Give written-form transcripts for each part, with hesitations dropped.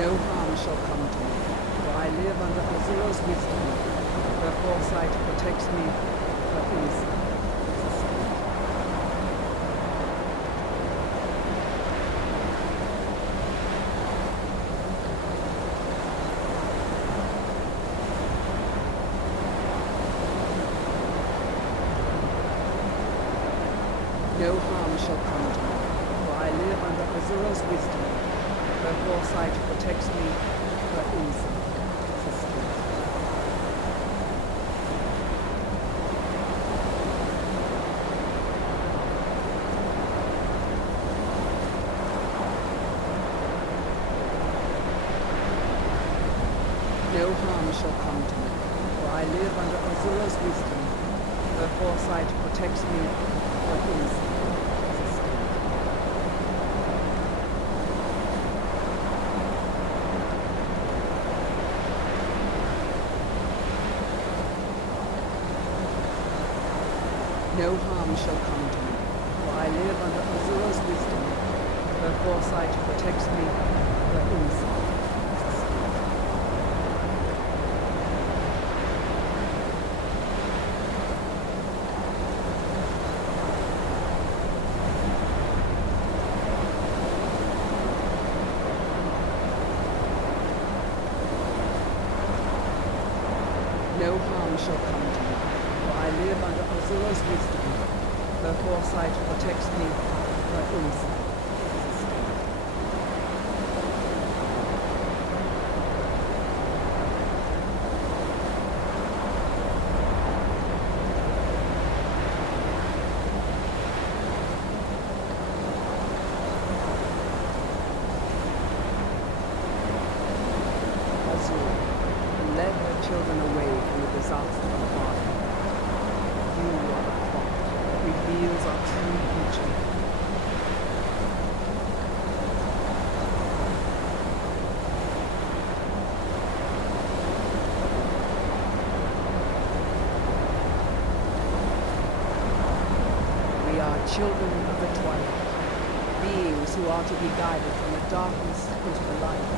No harm shall come to me, for I live under Azura's wisdom. Her foresight protects me, her insight sustains me. No harm shall come to me, for I live under Azura's wisdom. Her foresight protects me, her insight sustains me. No harm shall come to me, for I live under Azura's wisdom. Her foresight protects me, her insight sustains me. No harm shall come to me, for I live under Azura's wisdom. Her foresight protects me, her insight sustains me. No harm shall come to me, for I live under Azura's wisdom. Her foresight protects me, her insight sustains me. Azura, led her children away from the disaster of Father. You are the plot that reveals our true future. We are children of the twilight, beings who are to be guided from the darkness into the light,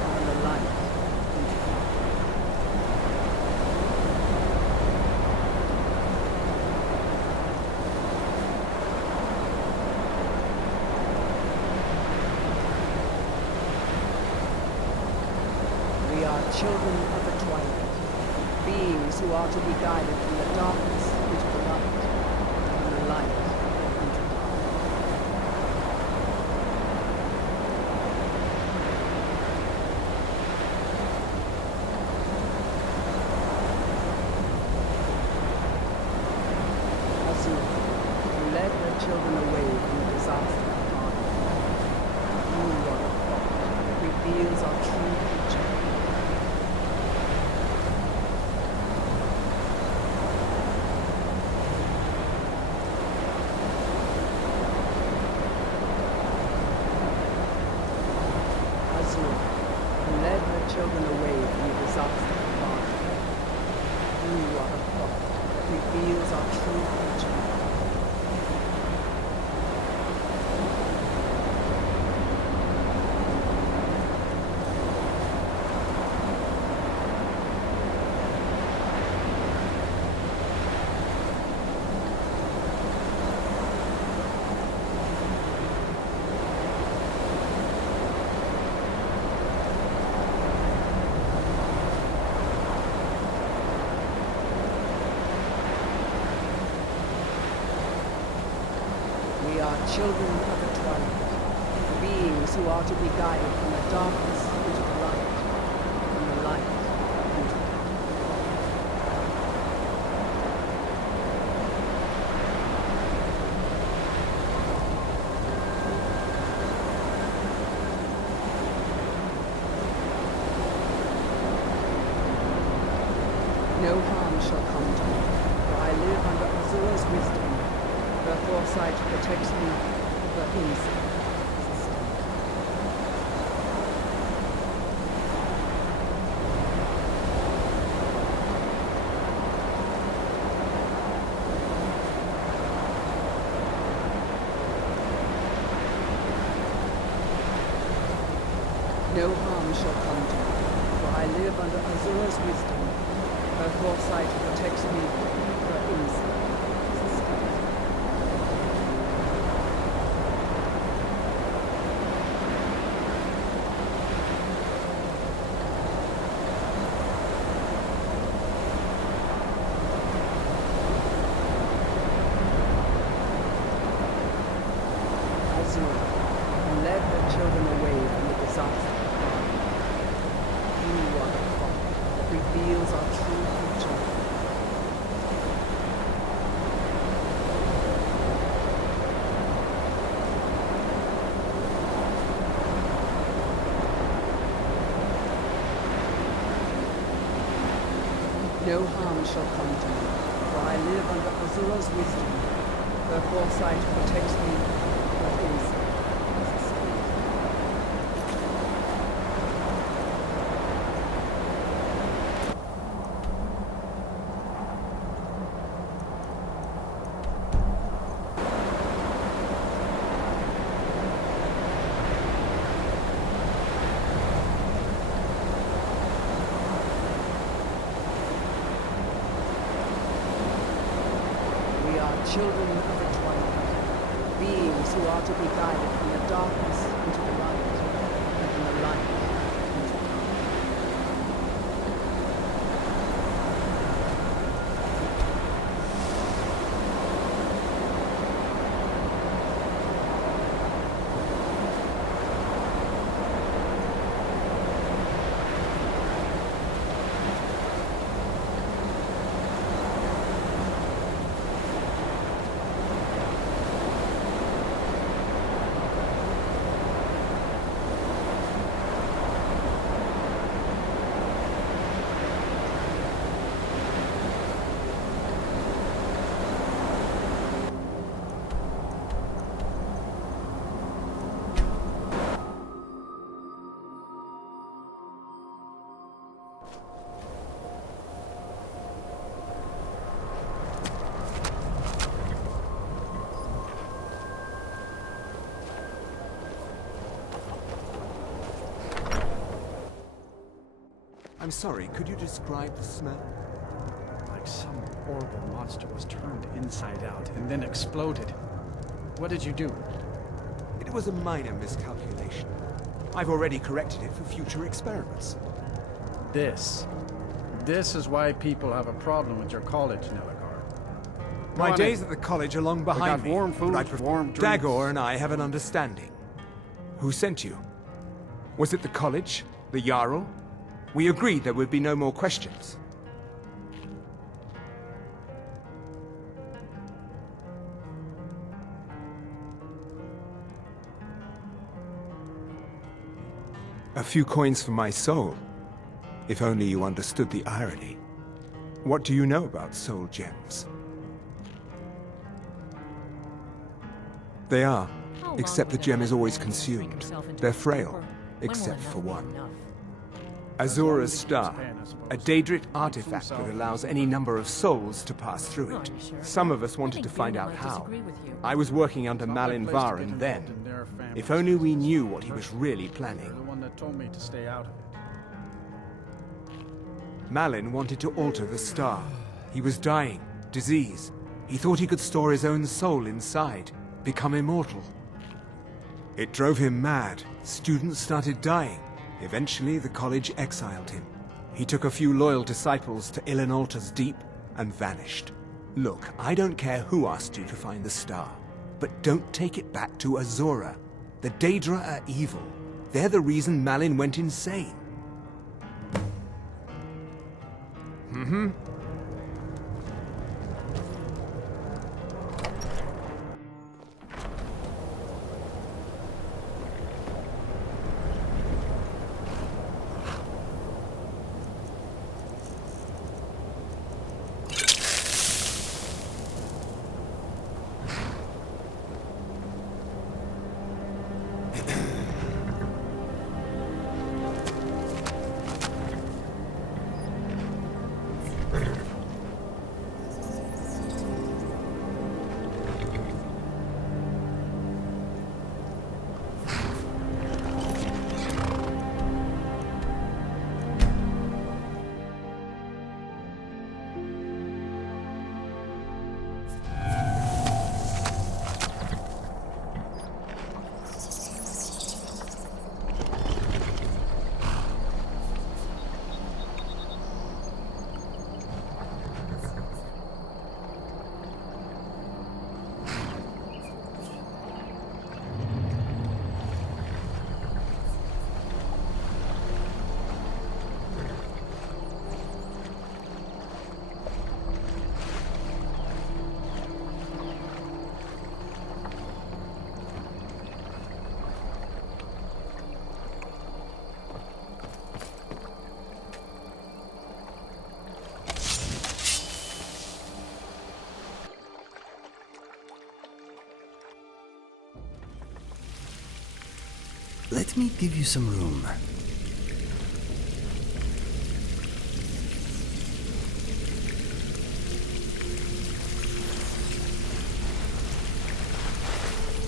and from the light into the dark. We are children of the twilight, beings who are to be guided from the darkness into the light, and from the light into the dark. Azura, who led her children away from the disaster of Father. You are the plot that reveals our true future. Azura, who led her children away from the disaster of Father. You are the plot that reveals our true future. We are children of the twilight, beings who are to be guided from the darkness into the light, and from the light into the dark. No harm shall come to me, for I live under Azura's wisdom. Her foresight protects me, her insight sustains me. No harm shall come to me, for I live under Azura's wisdom. Her foresight protects me, her insight sustains me. Azura, who led her children away from the disaster of Skyrim. You are the fog that reveals our true future. No harm shall come to me, for I live under Azura's wisdom. Her foresight protects me, her insight sustains me. We are children of the twilight, beings who are to be guided from the darkness into the light, and from the light into power. I'm sorry, could you describe the smell? Like some horrible monster was turned inside out and then exploded. What did you do? It was a minor miscalculation. I've already corrected it for future experiments. This is why people have a problem with your college, Nelagar. My days at the college are long behind me. warm food, but I prefer- warm drinks. Dagor and I have an understanding. Who sent you? Was it the college? The Jarl? We agreed there would be no more questions. A few coins for my soul. If only you understood the irony. What do you know about soul gems? They are, except the gem is always consumed. They're frail, except for one. Azura's Star, a Daedric artifact that allows any number of souls to pass through it. Some of us wanted to find out how. I was working under Malin Varen then. If only we knew what he was really planning. The one that told me to stay out of it. Malin wanted to alter the star. He was dying, disease. He thought he could store his own soul inside, become immortal. It drove him mad. Students started dying. Eventually, the college exiled him. He took a few loyal disciples to Ilinalta's Deep and vanished. Look, I don't care who asked you to find the star, but don't take it back to Azura. The Daedra are evil. They're the reason Malin went insane. Let me give you some room.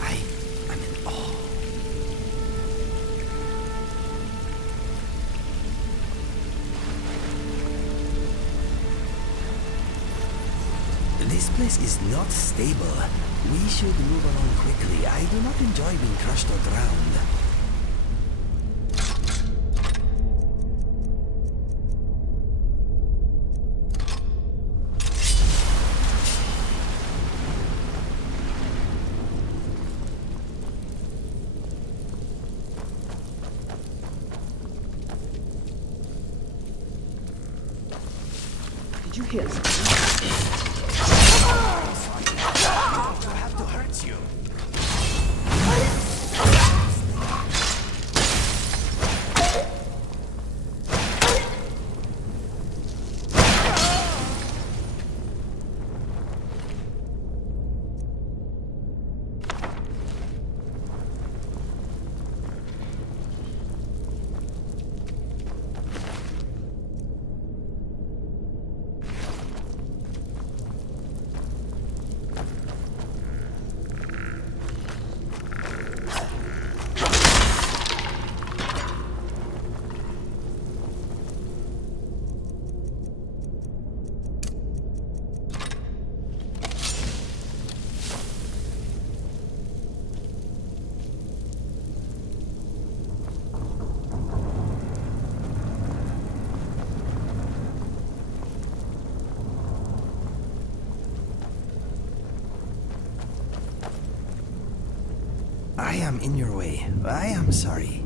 I'm in awe. This place is not stable. We should move along quickly. I do not enjoy being crushed or drowned. Did you hear something? I have to hurt you. I am in your way. I am sorry.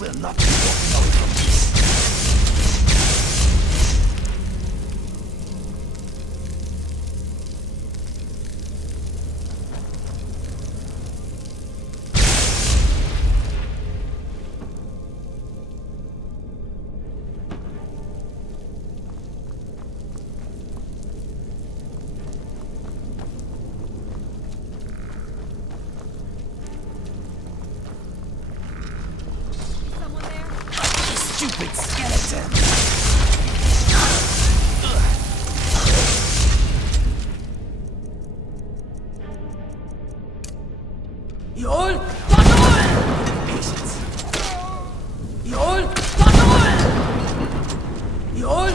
Will not be walking away from this. Stupid skeleton! Yol! Patience. Yol! Yol!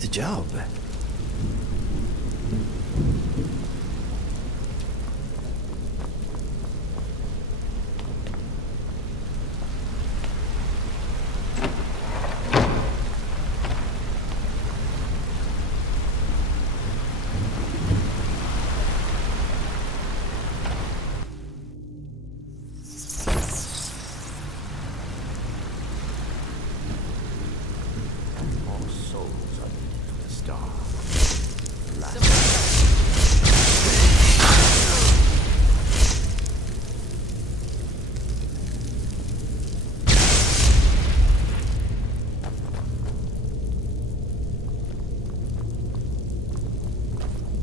Good job. All souls are needed for the star.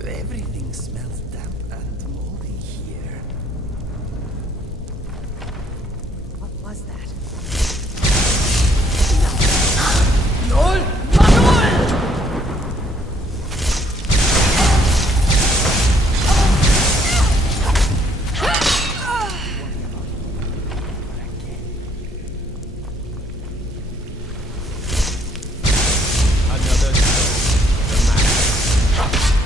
Everything smells damp and moldy here. What was that? Another soul. The man.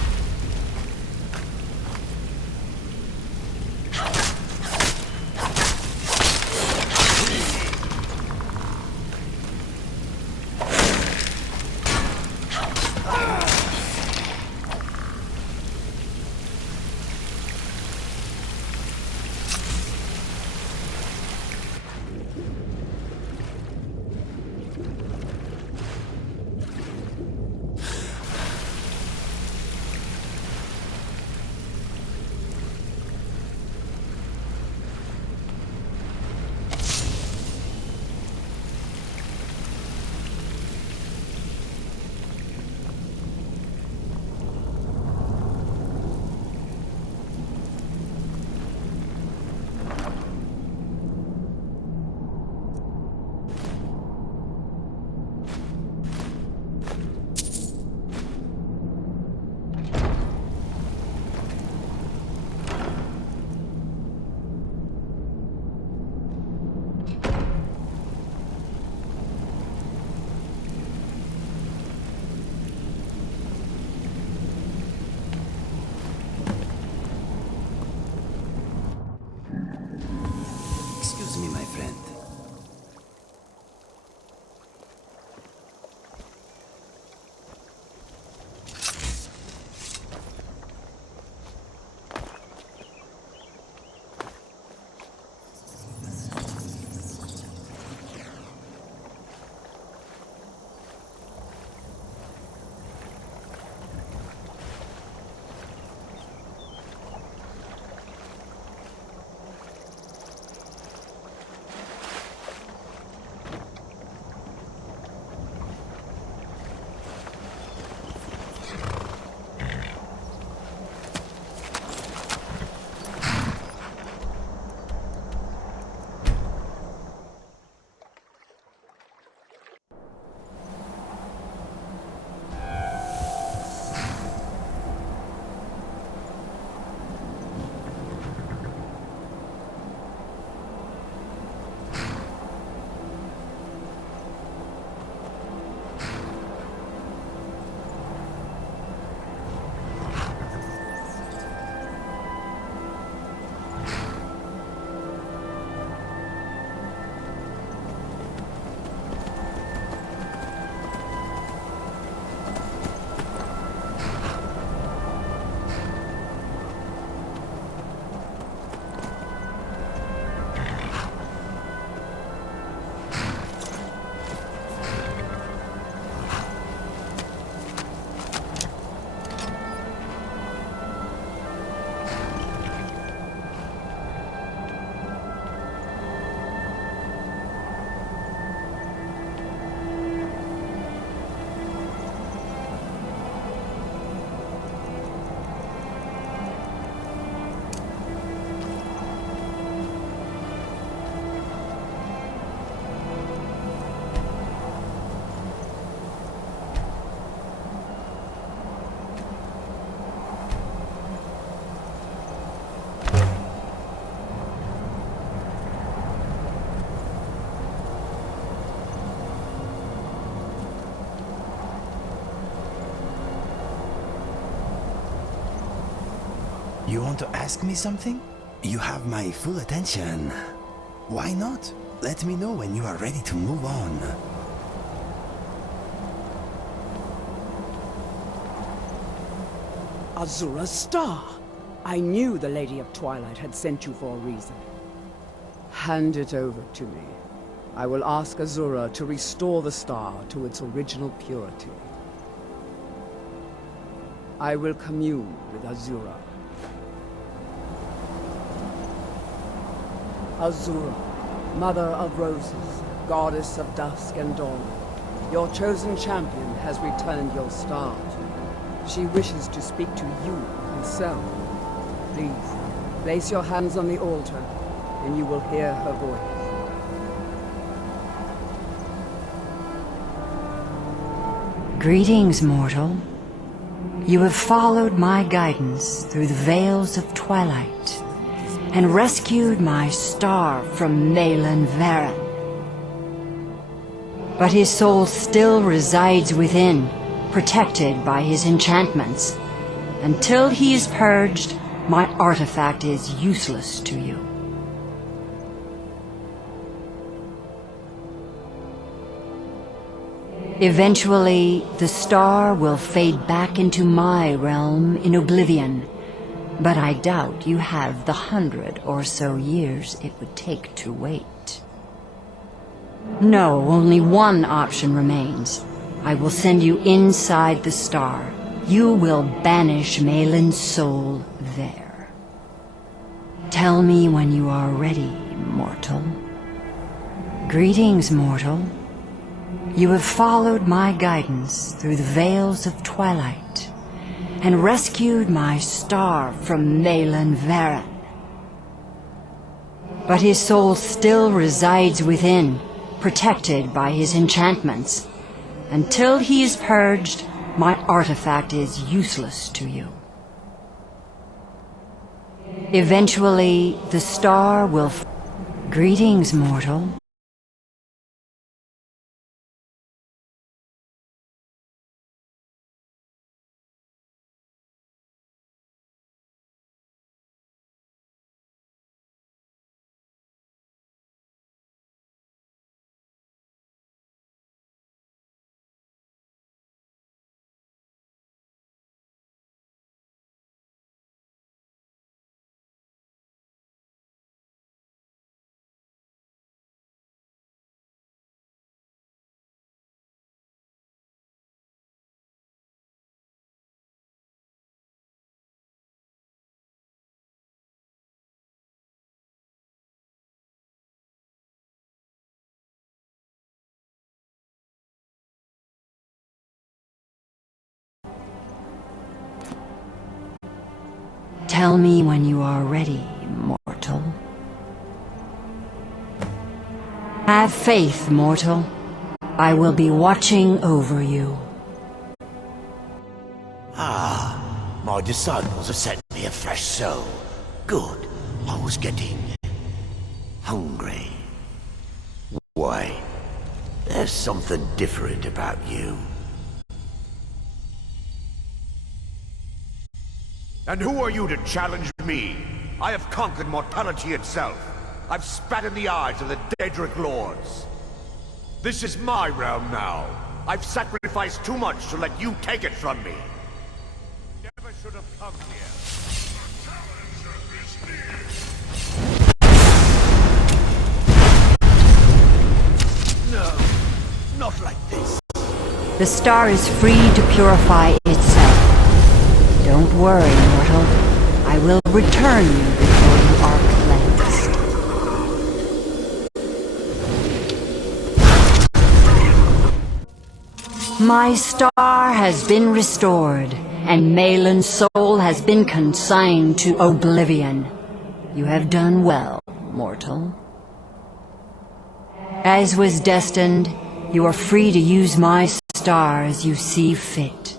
Excuse me, my friend. You want to ask me something? You have my full attention. Why not? Let me know when you are ready to move on. Azura's star! I knew the Lady of Twilight had sent you for a reason. Hand it over to me. I will ask Azura to restore the star to its original purity. I will commune with Azura. Azura, Mother of Roses, Goddess of Dusk and Dawn, your chosen champion has returned your star. She wishes to speak to you herself. Please, place your hands on the altar, and you will hear her voice. Greetings, mortal. You have followed my guidance through the veils of twilight and rescued my star from Malin Varen. But his soul still resides within, protected by his enchantments. Until he is purged, my artifact is useless to you. Eventually, the star will fade back into my realm in oblivion, but I doubt you have the 100 or so years it would take to wait. No, only one option remains. I will send you inside the star. You will banish Malin's soul there. Tell me when you are ready, mortal. Greetings, mortal. You have followed my guidance through the veils of twilight and rescued my star from Malin Varen. But his soul still resides within, protected by his enchantments. Until he is purged, my artifact is useless to you. Eventually, the star will... Greetings, mortal. Tell me when you are ready, mortal. Have faith, mortal. I will be watching over you. My disciples have sent me a fresh soul. Good. I was getting... hungry. Wait. There's something different about you. And who are you to challenge me? I have conquered mortality itself. I've spat in the eyes of the Daedric Lords. This is my realm now. I've sacrificed too much to let you take it from me. Never should have come here. No, not like this. The star is free to purify itself. Don't worry, mortal. I will return you before you are cleansed. My star has been restored, and Malin's soul has been consigned to oblivion. You have done well, mortal. As was destined, you are free to use my star as you see fit.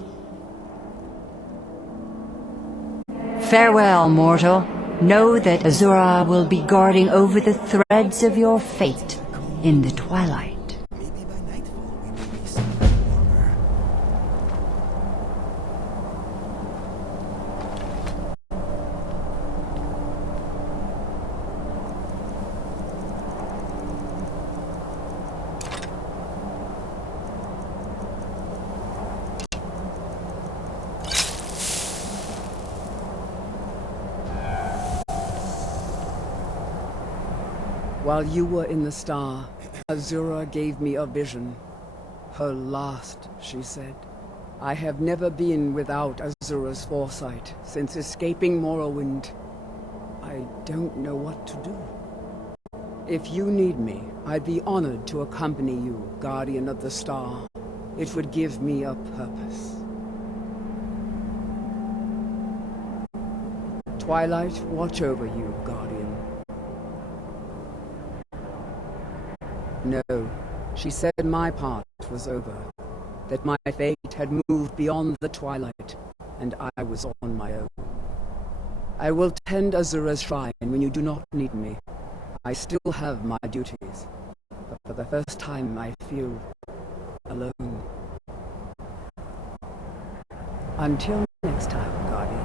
Farewell, mortal. Know that Azura will be guarding over the threads of your fate in the twilight. Maybe by nightfall we will be somewhat warmer. While you were in the star, Azura gave me a vision. Her last, she said. I have never been without Azura's foresight since escaping Morrowind. I don't know what to do. If you need me, I'd be honored to accompany you, Guardian of the Star. It would give me a purpose. Twilight, watch over you, Guardian. No, she said my part was over. That my fate had moved beyond the Twilight, and I was on my own. I will tend Azura's shrine when you do not need me. I still have my duties, but for the first time I feel alone. Until next time, Guardian.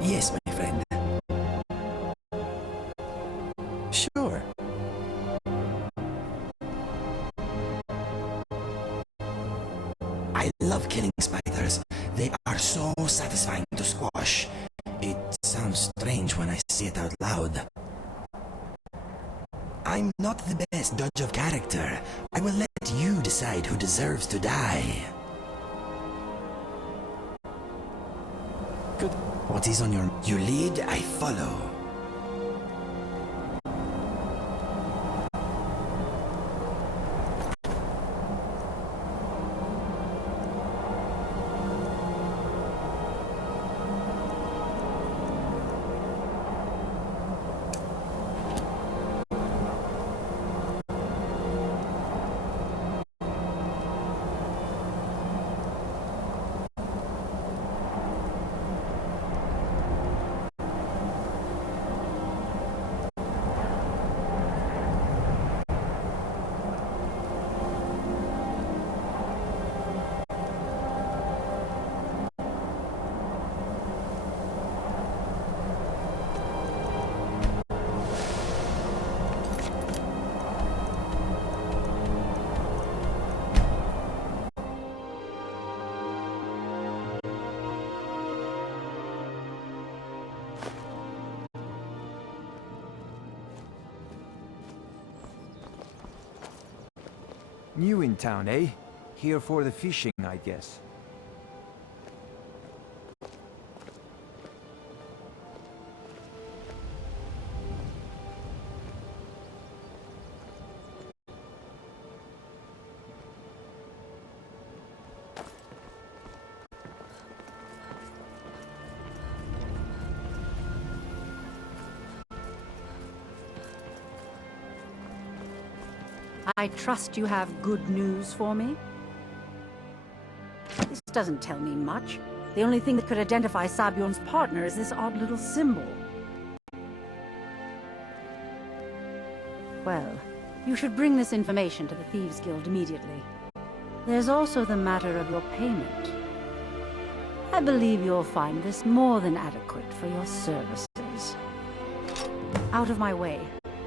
Yes, my friend. Sure. I love killing spiders. They are so satisfying to squash. It sounds strange when I say it out loud. I'm not the best judge of character. I will let you decide who deserves to die. Good. What is on your... You lead, I follow. New in town, eh? Here for the fishing, I guess. I trust you have good news for me? This doesn't tell me much. The only thing that could identify Sabjorn's partner is this odd little symbol. Well, you should bring this information to the Thieves' Guild immediately. There's also the matter of your payment. I believe you'll find this more than adequate for your services. Out of my way.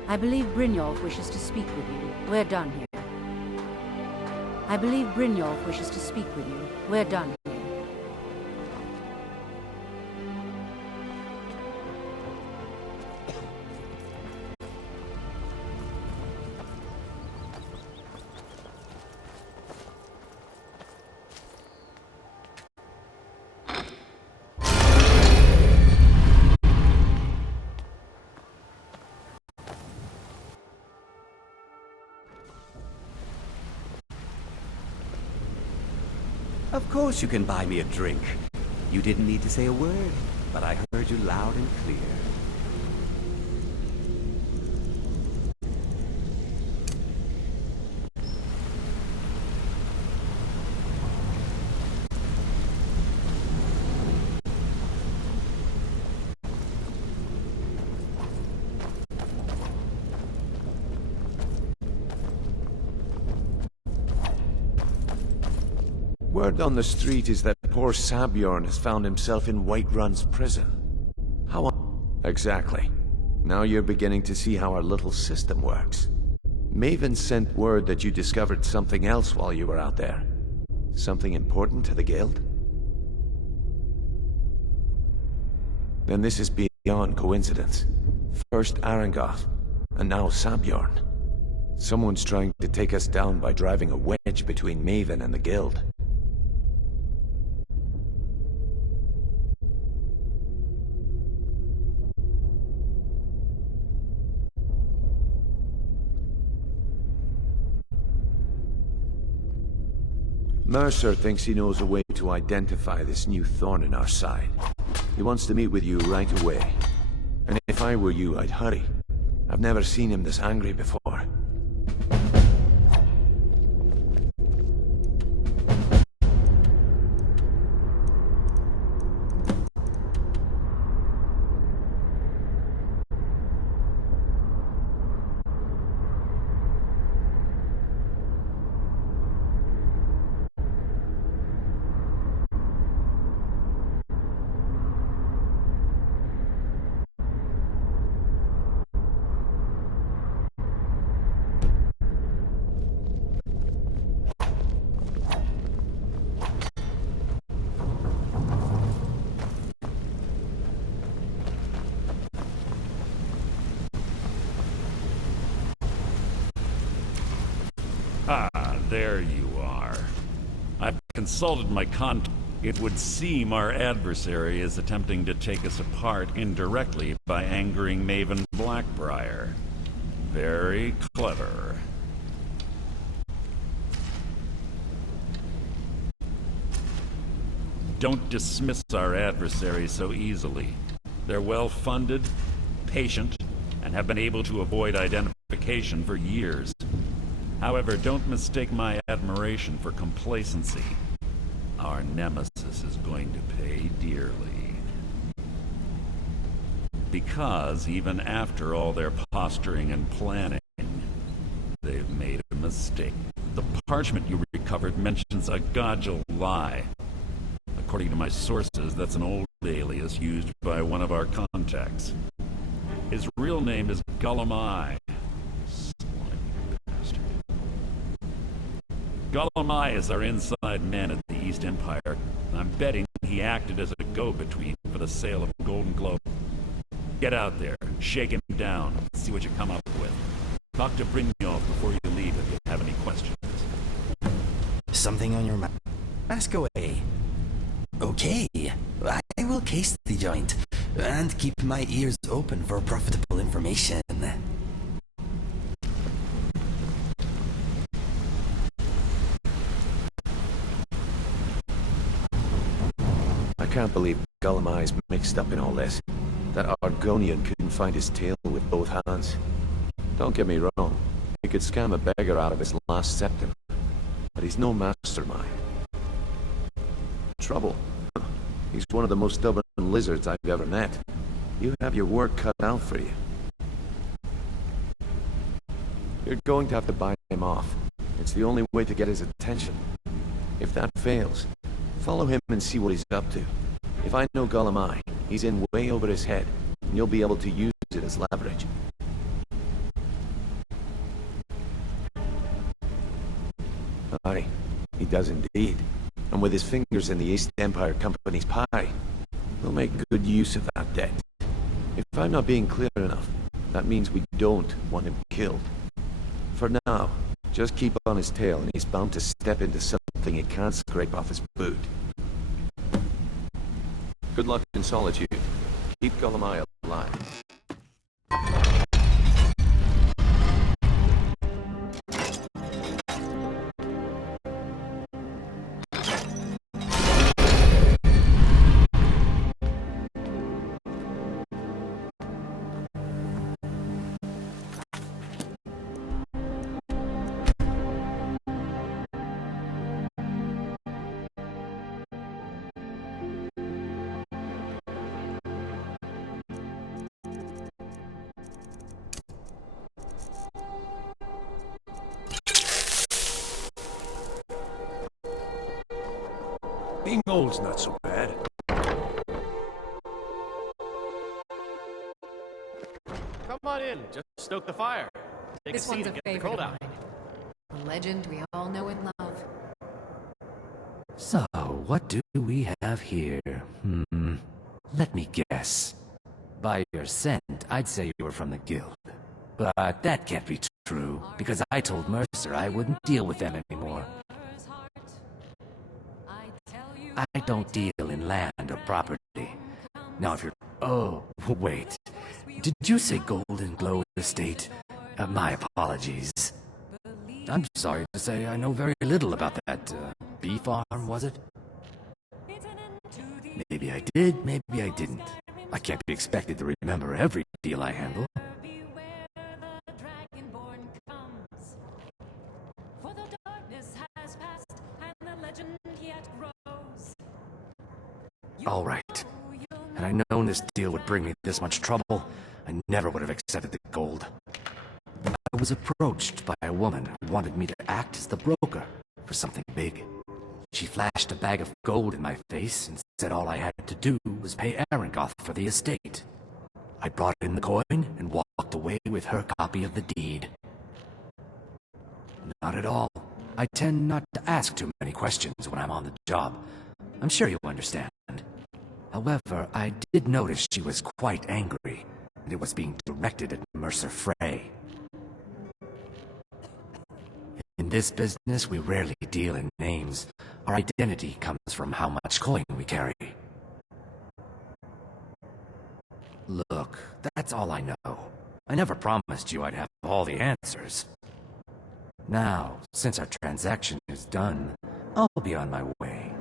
I believe Brynjolf wishes to speak with you. We're done here. I believe Brynjolf wishes to speak with you. We're done here. Of course you can buy me a drink. You didn't need to say a word, but I heard you loud and clear. Word on the street is that poor Sabjorn has found himself in Whiterun's prison. Exactly. Now you're beginning to see how our little system works. Maven sent word that you discovered something else while you were out there. Something important to the guild? Then this is beyond coincidence. First Arangoth, and now Sabjorn. Someone's trying to take us down by driving a wedge between Maven and the guild. Mercer thinks he knows a way to identify this new thorn in our side. He wants to meet with you right away. And if I were you, I'd hurry. I've never seen him this angry before. There you are. I've consulted my It would seem our adversary is attempting to take us apart indirectly by angering Maven Blackbriar. Very clever. Don't dismiss our adversary so easily. They're well-funded, patient, and have been able to avoid identification for years. However, don't mistake my admiration for complacency. Our nemesis is going to pay dearly. Because even after all their posturing and planning, they've made a mistake. The parchment you recovered mentions a Godjal lie. According to my sources, that's an old alias used by one of our contacts. His real name is Gullumai. Gullumai is our inside man at the East Empire. I'm betting he acted as a go-between for the sale of Golden Globe. Get out there, shake him down, see what you come up with. Talk to Brynjolf before you leave if you have any questions. Something on your mind? Ask away. Okay, I will case the joint and keep my ears open for profitable information. I can't believe Gullumai's mixed up in all this. That Argonian couldn't find his tail with both hands. Don't get me wrong, he could scam a beggar out of his last septim, but he's no mastermind. Trouble? He's one of the most stubborn lizards I've ever met. You have your work cut out for you. You're going to have to buy him off. It's the only way to get his attention. If that fails, follow him and see what he's up to. If I know Golemai, he's in way over his head, and you'll be able to use it as leverage. Aye, he does indeed. And with his fingers in the East Empire Company's pie, he'll make good use of that debt. If I'm not being clear enough, that means we don't want him killed. For now, just keep on his tail and he's bound to step into something he can't scrape off his boot. Good luck in solitude. Keep Golemai alive. Being old's not so bad. Come on in, just stoke the fire. Take a seat and get the cold out. A legend we all know and love. So, what do we have here? Let me guess. By your scent, I'd say you were from the guild. But that can't be true, because I told Mercer I wouldn't deal with them anymore. I don't deal in land or property. Now if you're... Oh, wait. Did you say Golden Glow Estate? My apologies. I'm sorry to say I know very little about that, bee farm, was it? Maybe I did, maybe I didn't. I can't be expected to remember every deal I handle. All right. Had I known this deal would bring me this much trouble, I never would have accepted the gold. I was approached by a woman who wanted me to act as the broker for something big. She flashed a bag of gold in my face and said all I had to do was pay Arangoth for the estate. I brought in the coin and walked away with her copy of the deed. Not at all. I tend not to ask too many questions when I'm on the job. I'm sure you understand. However, I did notice she was quite angry, and it was being directed at Mercer Frey. In this business, we rarely deal in names. Our identity comes from how much coin we carry. Look, that's all I know. I never promised you I'd have all the answers. Now, since our transaction is done, I'll be on my way.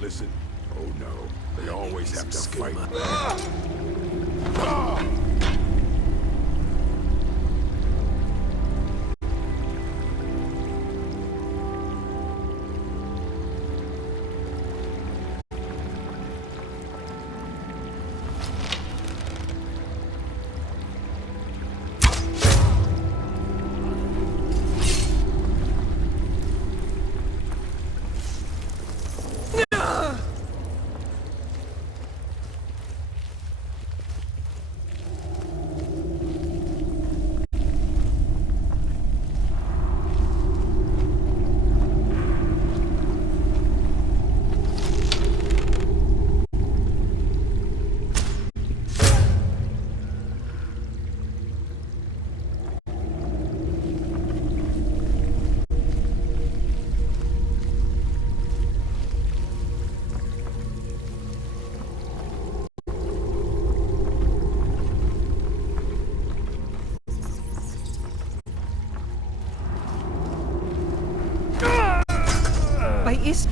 listen? Oh no, they always have to fight. Ist...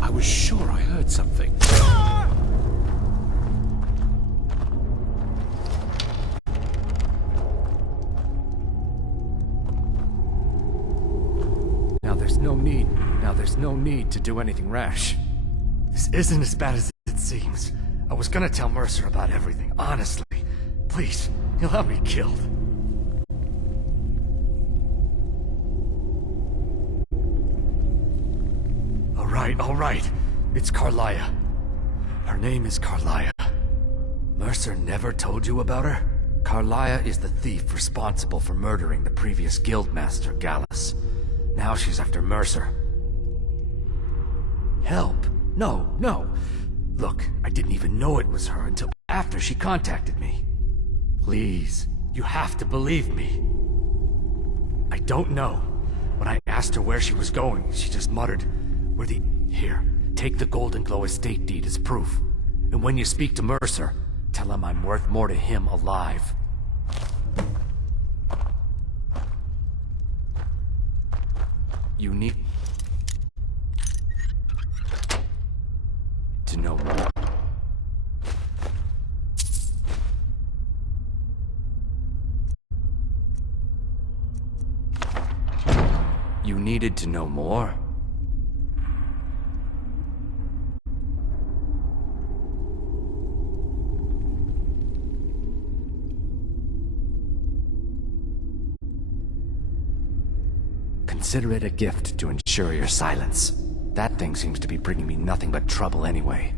I was sure I heard something. Now there's no need to do anything rash. This isn't as bad as it seems. I was gonna tell Mercer about everything, honestly. Please, he'll have me killed. All right. It's Carlia. Her name is Carlia. Mercer never told you about her? Carlia is the thief responsible for murdering the previous guildmaster, Gallus. Now she's after Mercer. Help? No. Look, I didn't even know it was her until after she contacted me. Please, you have to believe me. I don't know. When I asked her where she was going, she just muttered, Here, take the Golden Glow estate deed as proof. And when you speak to Mercer, tell him I'm worth more to him alive. You need to know more. You needed to know more? Consider it a gift to ensure your silence. That thing seems to be bringing me nothing but trouble anyway.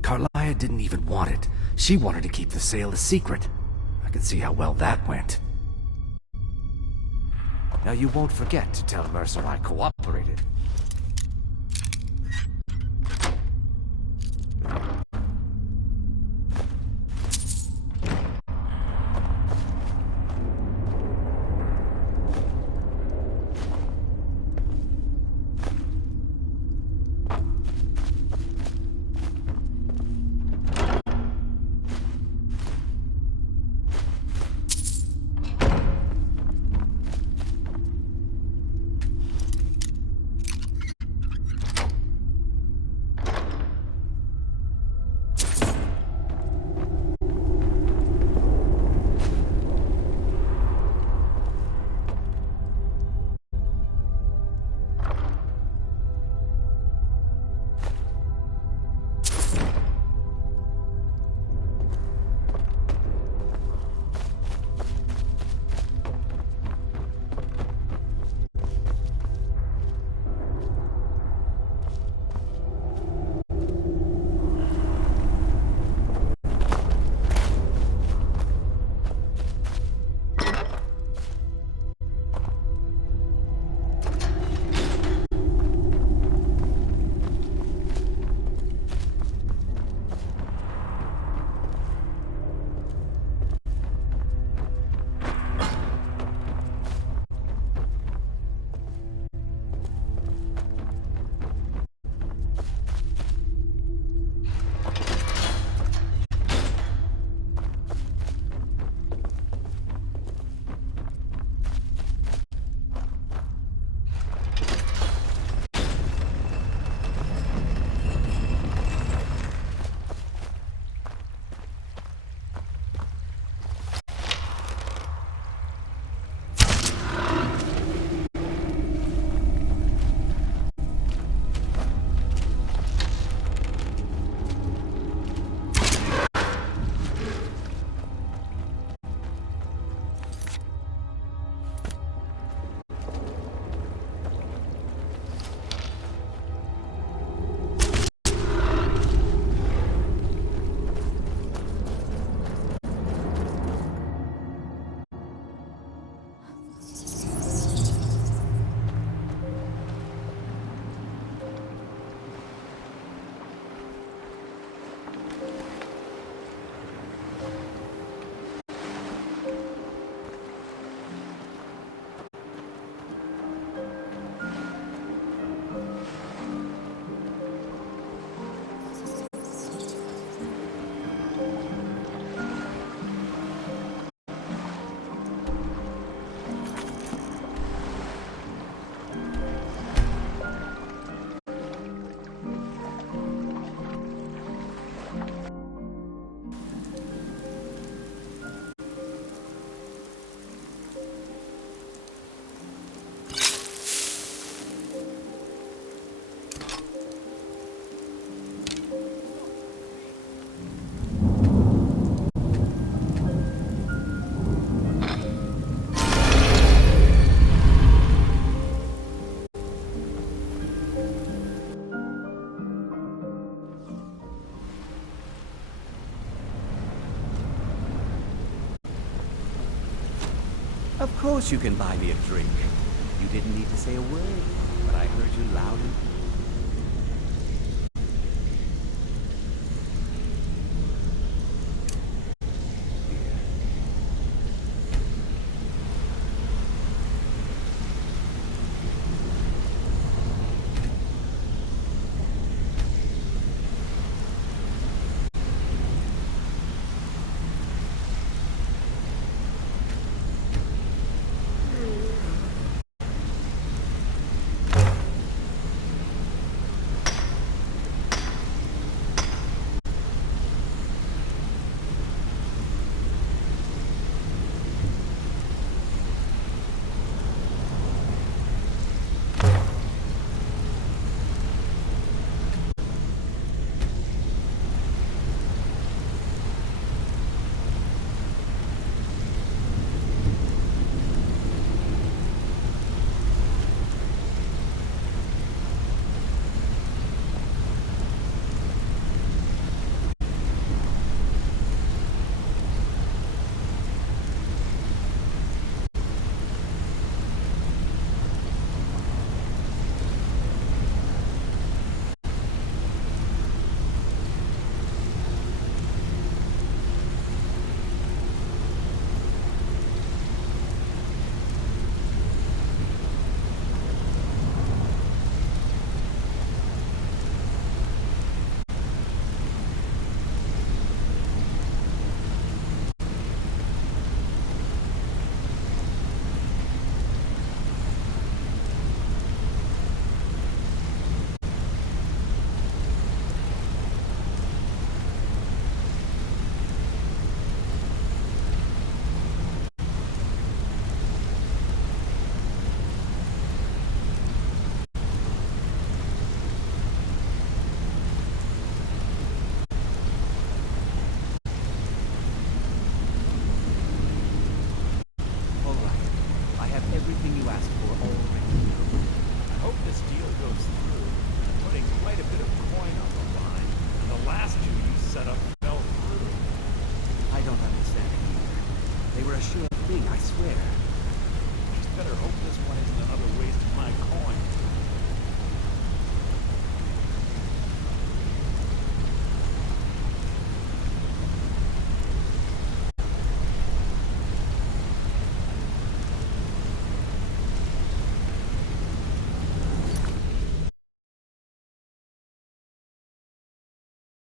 Carlia didn't even want it. She wanted to keep the sale a secret. I could see how well that went. Now you won't forget to tell Mercer I cooperated. Of course you can buy me a drink. You didn't need to say a word, but I heard you loud and